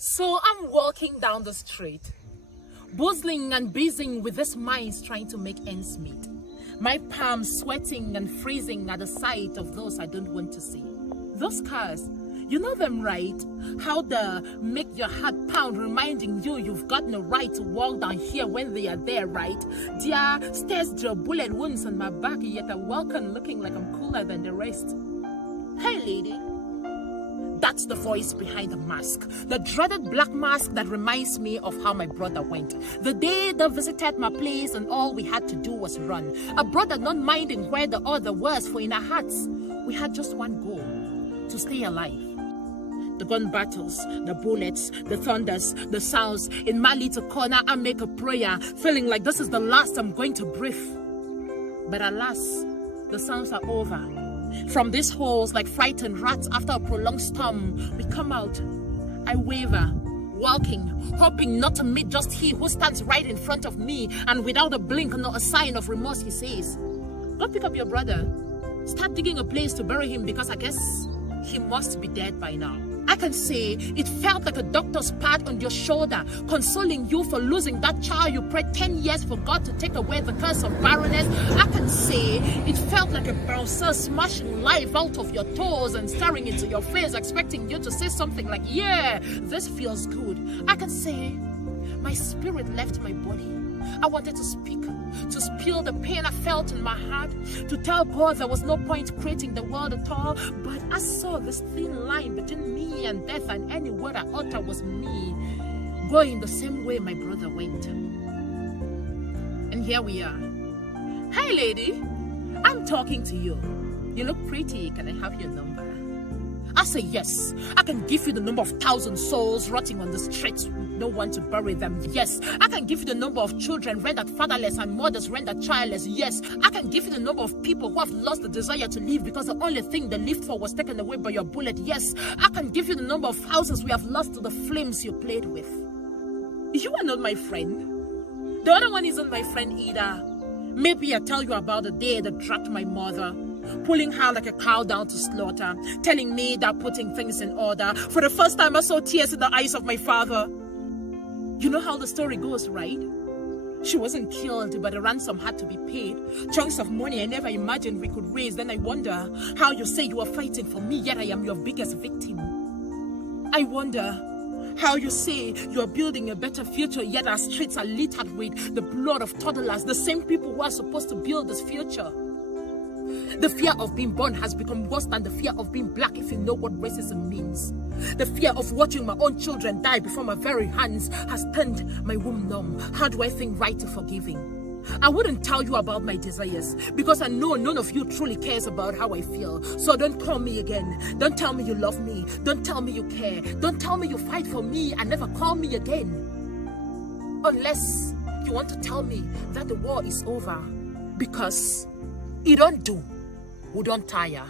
So I'm walking down the street, bustling and busying with this minds trying to make ends meet. My palms sweating and freezing at the sight of those I don't want to see. Those cars, you know them, right? How they make your heart pound, reminding you you've got no right to walk down here when they are there, right? Their stairs draw bullet wounds on my back, yet I walk on looking like I'm cooler than the rest. Hey lady, that's the voice behind the mask, the dreaded black mask that reminds me of how my brother went. The day they visited my place and all we had to do was run. A brother not minding where the other was, for in our hearts, we had just one goal, to stay alive. The gun battles, the bullets, the thunders, the sounds. In my little corner, I make a prayer, feeling like this is the last I'm going to breathe. But alas, the sounds are over. From these holes, like frightened rats after a prolonged storm, we come out. I waver, walking, hoping not to meet just he who stands right in front of me, and without a blink nor a sign of remorse, he says, "Go pick up your brother. Start digging a place to bury him, because I guess he must be dead by now." I can say it felt like a doctor's pat on your shoulder, consoling you for losing that child you prayed 10 years for God to take away the curse of barrenness. I can say it felt like a bouncer smashing life out of your toes and staring into your face, expecting you to say something like, "Yeah, this feels good." I can say my spirit left my body. I wanted to speak, to spill the pain I felt in my heart, to tell God there was no point creating the world at all, but I saw this thin line between me and death, and any word I uttered was me going the same way my brother went. And here we are. "Hey lady, I'm talking to you. You look pretty. Can I have your number?" I say, "Yes, I can give you the number of 1,000 souls rotting on the streets with no one to bury them. Yes, I can give you the number of children rendered fatherless and mothers rendered childless. Yes, I can give you the number of people who have lost the desire to live because the only thing they lived for was taken away by your bullet. Yes, I can give you the number of houses we have lost to the flames you played with. You are not my friend. The other one isn't my friend either. Maybe I tell you about the day that dragged my mother, pulling her like a cow down to slaughter, telling me that putting things in order. For the first time, I saw tears in the eyes of my father. You know how the story goes, right? She wasn't killed, but a ransom had to be paid. Chunks of money I never imagined we could raise. Then I wonder how you say you are fighting for me, yet I am your biggest victim. I wonder how you say you are building a better future, yet our streets are littered with the blood of toddlers, the same people who are supposed to build this future. The fear of being born has become worse than the fear of being black, if you know what racism means. The fear of watching my own children die before my very hands has turned my womb numb. How do I think right to forgiving? I wouldn't tell you about my desires, because I know none of you truly cares about how I feel. So don't call me again. Don't tell me you love me. Don't tell me you care. Don't tell me you fight for me, and never call me again. Unless you want to tell me that the war is over, because it don't do, we don't tire.